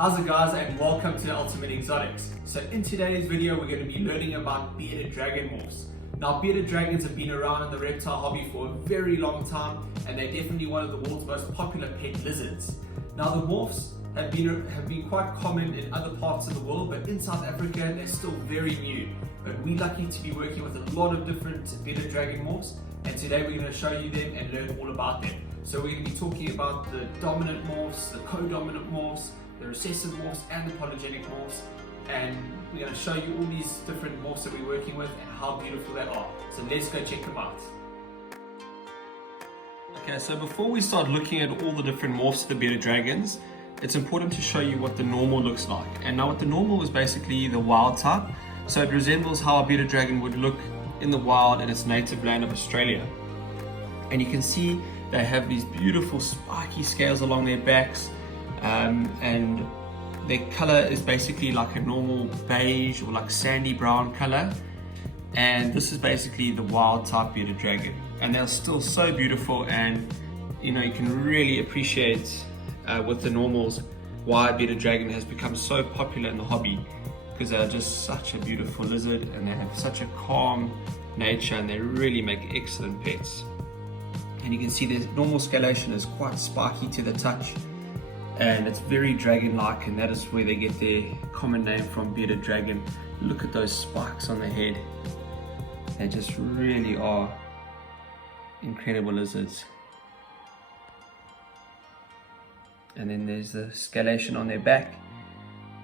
How's it guys, and welcome to Ultimate Exotics. So in today's video we're going to be learning about bearded dragon morphs. Now bearded dragons have been around in the reptile hobby for a very long time, and they're definitely one of the world's most popular pet lizards. Now the morphs have been quite common in other parts of the world, but in South Africa they're still very new. But we're lucky to be working with a lot of different bearded dragon morphs, and today we're going to show you them and learn all about them. So we're going to be talking about the dominant morphs, the co-dominant morphs, the recessive morphs and the polygenic morphs, and we're going to show you all these different morphs that we're working with and how beautiful they are. So let's go check them out. Okay, so before we start looking at all the different morphs of the bearded dragons, it's important to show you what the normal looks like. And now what the normal is basically the wild type, so it resembles how a bearded dragon would look in the wild in its native land of Australia. And you can see they have these beautiful spiky scales along their backs, and their color is basically like a normal beige or like sandy brown color. And this is basically the wild type bearded dragon, and they're still so beautiful. And you know, you can really appreciate with the normals why bearded dragon has become so popular in the hobby, because they're just such a beautiful lizard and they have such a calm nature, and they really make excellent pets. And you can see the normal scalation is quite spiky to the touch, and it's very dragon-like, and that is where they get their common name from, bearded dragon. Look at those spikes on the head. They just really are incredible lizards. And then there's the scalation on their back.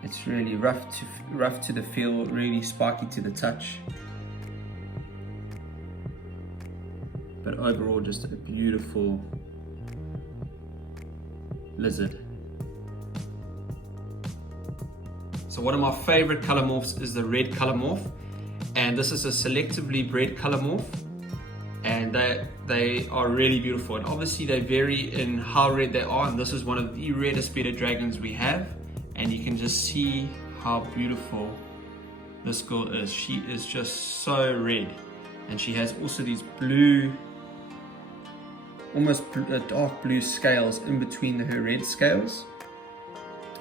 It's really rough to the feel, really spiky to the touch. But overall, just a beautiful lizard. So one of my favorite color morphs is the red color morph, and this is a selectively bred color morph, and they are really beautiful. And obviously they vary in how red they are, and this is one of the reddest bearded dragons we have, and you can just see how beautiful this girl is. She is just so red, and she has also these blue, almost dark blue scales in between her red scales.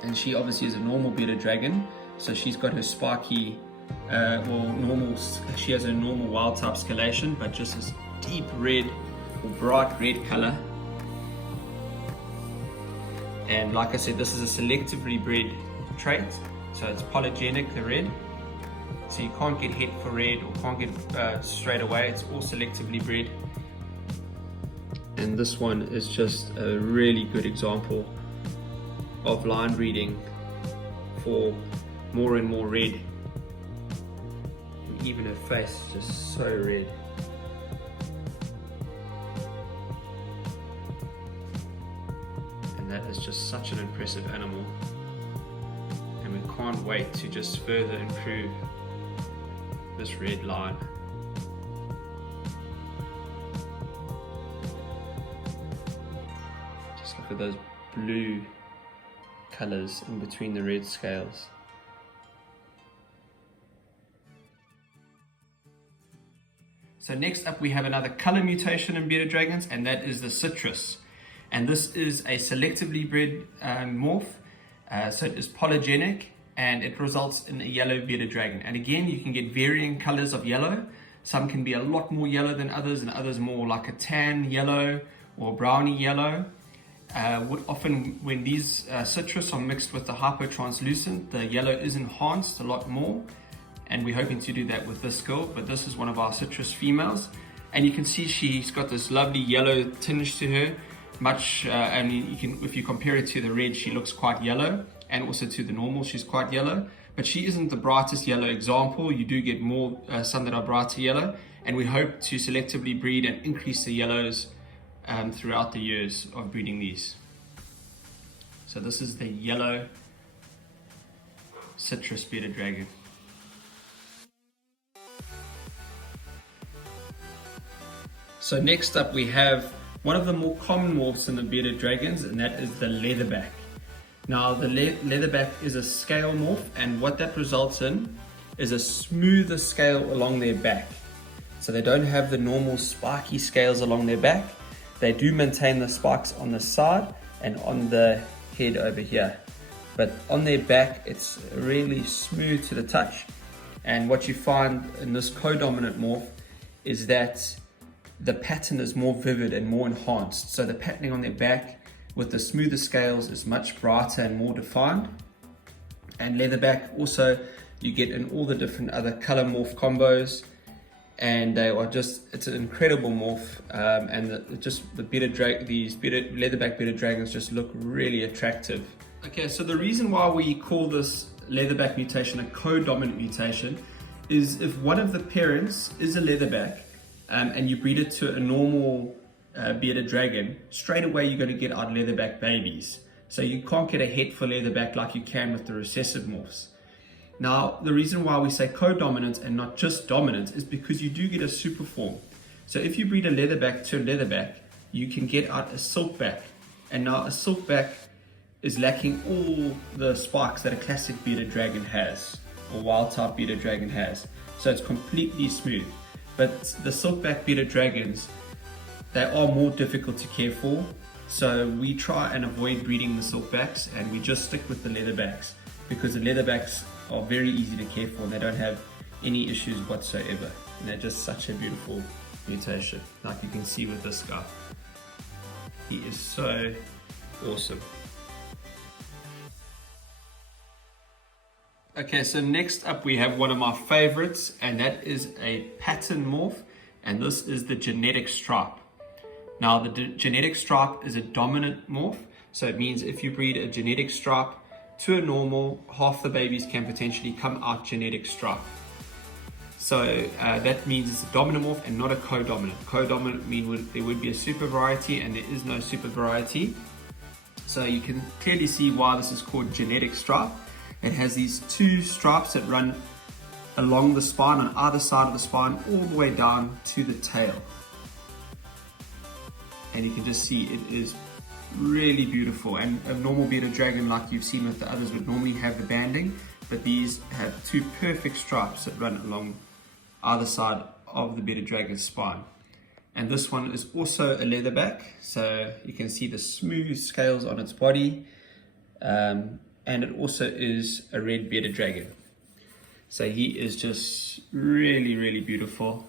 And she obviously is a normal bearded dragon, so she's got her spiky, she has a normal wild type scalation, but just this deep red or bright red color. And like I said, this is a selectively bred trait, so it's polygenic, the red. So you can't get het for red, or can't get straight away. It's all selectively bred. And this one is just a really good example of line breeding for more and more red. And even her face is just so red. And that is just such an impressive animal. And we can't wait to just further improve this red line. Just look at those blue colors in between the red scales. So next up we have another color mutation in bearded dragons, and that is the citrus. And this is a selectively bred morph, so it is polygenic, and it results in a yellow bearded dragon. And again, you can get varying colors of yellow. Some can be a lot more yellow than others, and others more like a tan yellow or browny yellow. Often when these citrus are mixed with the hypotranslucent, the yellow is enhanced a lot more, and we're hoping to do that with this girl. But this is one of our citrus females, and you can see she's got this lovely yellow tinge to her. And if you compare it to the red, she looks quite yellow, and also to the normal, she's quite yellow. But she isn't the brightest yellow example. You do get more some that are brighter yellow, and we hope to selectively breed and increase the yellows throughout the years of breeding these. So this is the yellow citrus bearded dragon. So next up we have one of the more common morphs in the bearded dragons, and that is the leatherback. Now the leatherback is a scale morph, and what that results in is a smoother scale along their back. So they don't have the normal spiky scales along their back. They do maintain the spikes on the side and on the head over here. but on their back it's really smooth to the touch. And what you find in this co-dominant morph is that the pattern is more vivid and more enhanced. So the patterning on their back with the smoother scales is much brighter and more defined. And leatherback also, you get in all the different other color morph combos, and they are just, it's an incredible morph. And these leatherback bearded dragons just look really attractive. Okay, so the reason why we call this leatherback mutation a co-dominant mutation is if one of the parents is a leatherback and you breed it to a normal bearded dragon, straight away you're going to get out leatherback babies. So you can't get a het for leatherback like you can with the recessive morphs. Now, the reason why we say co-dominant and not just dominant is because you do get a super form. So if you breed a leatherback to a leatherback, you can get out a silkback. And now a silkback is lacking all the spikes that a classic bearded dragon has, or wild type bearded dragon has. So it's completely smooth. But the silkback bearded dragons, they are more difficult to care for. So we try and avoid breeding the silkbacks, and we just stick with the leatherbacks, because the leatherbacks are very easy to care for and they don't have any issues whatsoever. And they're just such a beautiful mutation, like you can see with this guy. He is so awesome. Okay, so next up we have one of my favorites, and that is a pattern morph, and this is the genetic stripe. Now the genetic stripe is a dominant morph, so it means if you breed a genetic stripe to a normal, half the babies can potentially come out genetic stripe. So that means it's a dominant morph and not a co-dominant. Co-dominant means there would be a super variety, and there is no super variety. So you can clearly see why this is called genetic stripe. It has these two stripes that run along the spine, on either side of the spine, all the way down to the tail. And you can just see it is really beautiful. And a normal bearded dragon, like you've seen with the others, would normally have the banding, but these have two perfect stripes that run along either side of the bearded dragon's spine. And this one is also a leatherback, so you can see the smooth scales on its body. And it also is a red bearded dragon. So he is just really, really beautiful.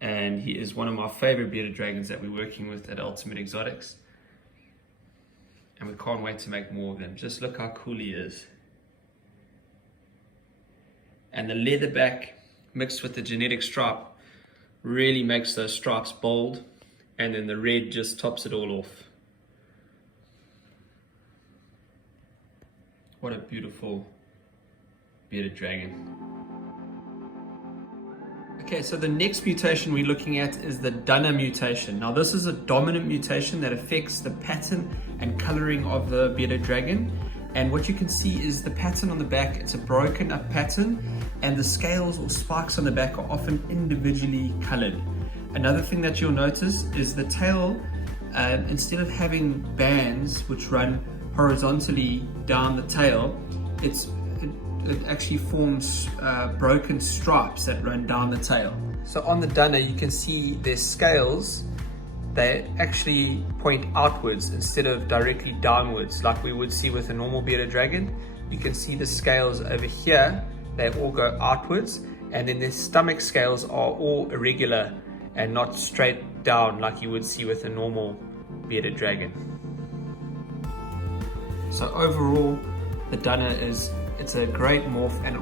And he is one of my favorite bearded dragons that we're working with at Ultimate Exotics. And we can't wait to make more of them. Just look how cool he is. And the leatherback mixed with the genetic stripe really makes those stripes bold. And then the red just tops it all off. What a beautiful bearded dragon. Okay, so the next mutation we're looking at is the Dunner mutation. Now this is a dominant mutation that affects the pattern and coloring of the bearded dragon. And what you can see is the pattern on the back, it's a broken up pattern, and the scales or spikes on the back are often individually colored. Another thing that you'll notice is the tail, instead of having bands which run horizontally down the tail, it actually forms broken stripes that run down the tail. So on the Dunner you can see their scales, they actually point outwards instead of directly downwards like we would see with a normal bearded dragon. You can see the scales over here, they all go outwards, and then their stomach scales are all irregular and not straight down like you would see with a normal bearded dragon. So overall, the Dunner it's a great morph, and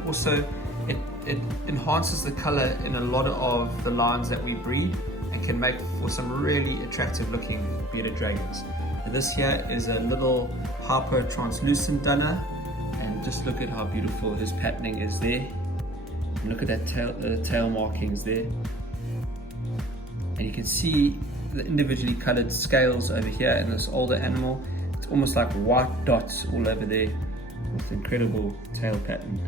it enhances the color in a lot of the lines that we breed and can make for some really attractive looking bearded dragons. And this here is a little HYPO translucent Dunner, and just look at how beautiful his patterning is there. And look at that tail markings there. And you can see the individually colored scales over here in this older animal. It's almost like white dots all over there with incredible tail pattern.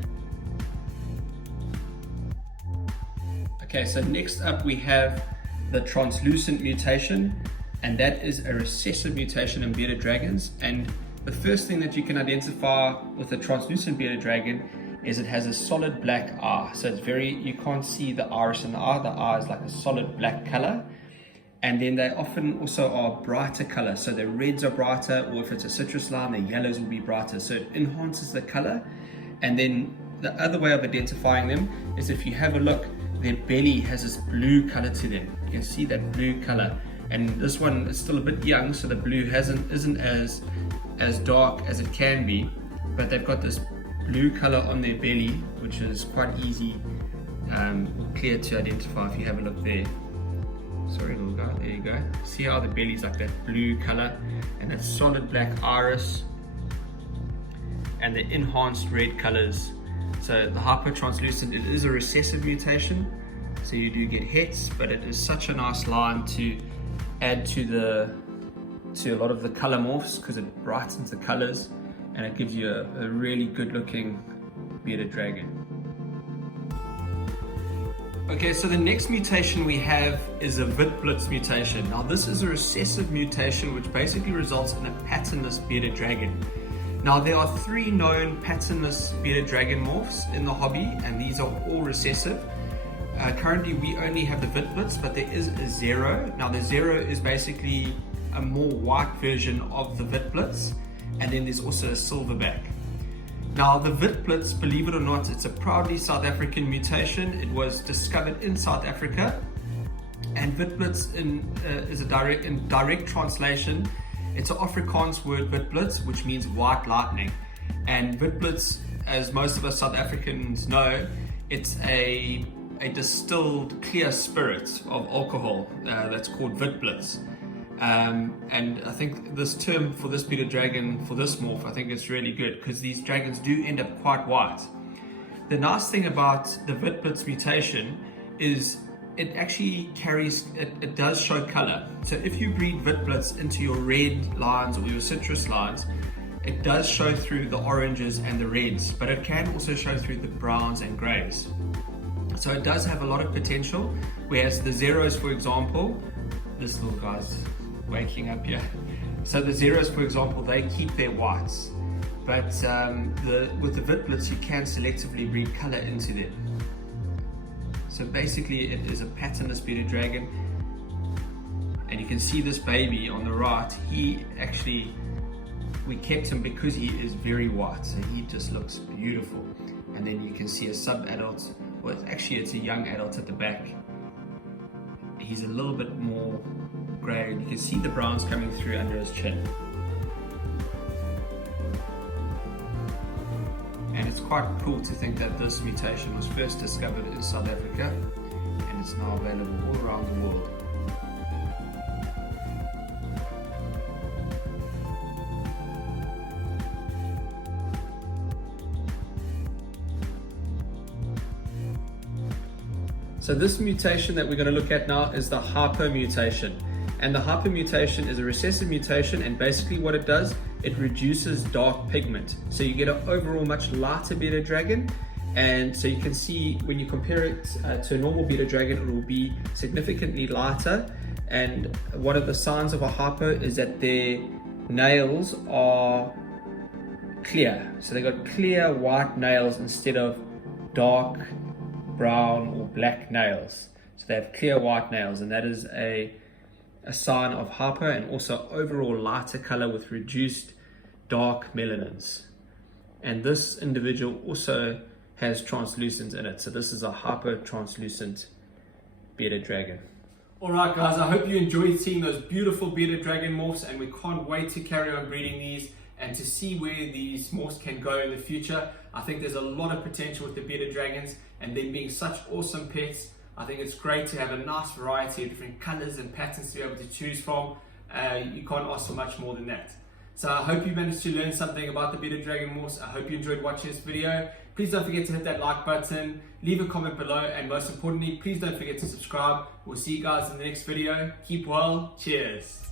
Okay, so next up we have the translucent mutation, and that is a recessive mutation in bearded dragons. And the first thing that you can identify with a translucent bearded dragon is it has a solid black eye. So it's you can't see the iris in the eye. The eye is like a solid black color. And then they often also are brighter color. So the reds are brighter, or if it's a citrus lime, the yellows will be brighter. So it enhances the color. And then the other way of identifying them is if you have a look, their belly has this blue color to them. You can see that blue color. And this one is still a bit young, so the blue isn't as dark as it can be, but they've got this blue color on their belly, which is quite easy, clear to identify if you have a look there. Sorry, little guy, there you go. See how the belly's like that blue color, and that solid black iris, and the enhanced red colors. So the hypotranslucent, it is a recessive mutation, so you do get hits, but it is such a nice line to add to a lot of the color morphs, because it brightens the colors and it gives you a really good looking bearded dragon. Okay, so the next mutation we have is a WITBLITS mutation. Now this is a recessive mutation which basically results in a patternless bearded dragon. Now there are 3 known patternless bearded dragon morphs in the hobby, and these are all recessive. Currently we only have the WITBLITS, but there is a zero. Now the zero is basically a more white version of the WITBLITS, and then there's also a silverback. Now the WITBLITS, believe it or not, it's a proudly South African mutation. It was discovered in South Africa, and WITBLITS is in direct translation. It's an Afrikaans word, WITBLITS, which means white lightning. And WITBLITS, as most of us South Africans know, it's a distilled clear spirit of alcohol that's called WITBLITS. And I think this term for this bearded dragon, for this morph, I think it's really good, because these dragons do end up quite white. The nice thing about the WITBLITS mutation is it actually it does show color. So if you breed WITBLITS into your red lines or your citrus lines, it does show through the oranges and the reds, but it can also show through the browns and grays. So it does have a lot of potential, whereas the zeros, for example, this little guy's waking up here. So the zeros, for example, they keep their whites, but with the WITBLITS you can selectively breed color into them. So basically it is a patternless bearded dragon, and you can see this baby on the right. We kept him because he is very white, so he just looks beautiful. And then you can see a sub-adult, well actually it's a young adult at the back. He's a little bit more grey, and you can see the browns coming through under his chin. And it's quite cool to think that this mutation was first discovered in South Africa, and it's now available all around the world. So this mutation that we're going to look at now is the HYPO mutation. And the HYPO mutation is a recessive mutation, and basically what it does, it reduces dark pigment. So you get an overall much lighter bearded dragon, and so you can see when you compare it to a normal bearded dragon, it will be significantly lighter. And one of the signs of a HYPO is that their nails are clear. So they got clear white nails instead of dark brown or black nails. So they have clear white nails, and that is a sign of HYPO, and also overall lighter color with reduced dark melanins. And this individual also has translucent in it, so this is a hypotranslucent bearded dragon. Alright guys, I hope you enjoyed seeing those beautiful bearded dragon morphs, and we can't wait to carry on breeding these and to see where these morphs can go in the future. I think there's a lot of potential with the bearded dragons, and them being such awesome pets. I think it's great to have a nice variety of different colors and patterns to be able to choose from. You can't ask for much more than that. So I hope you managed to learn something about the bearded dragon morphs. I hope you enjoyed watching this video. Please don't forget to hit that like button, leave a comment below, and most importantly, please don't forget to subscribe. We'll see you guys in the next video. Keep well. Cheers.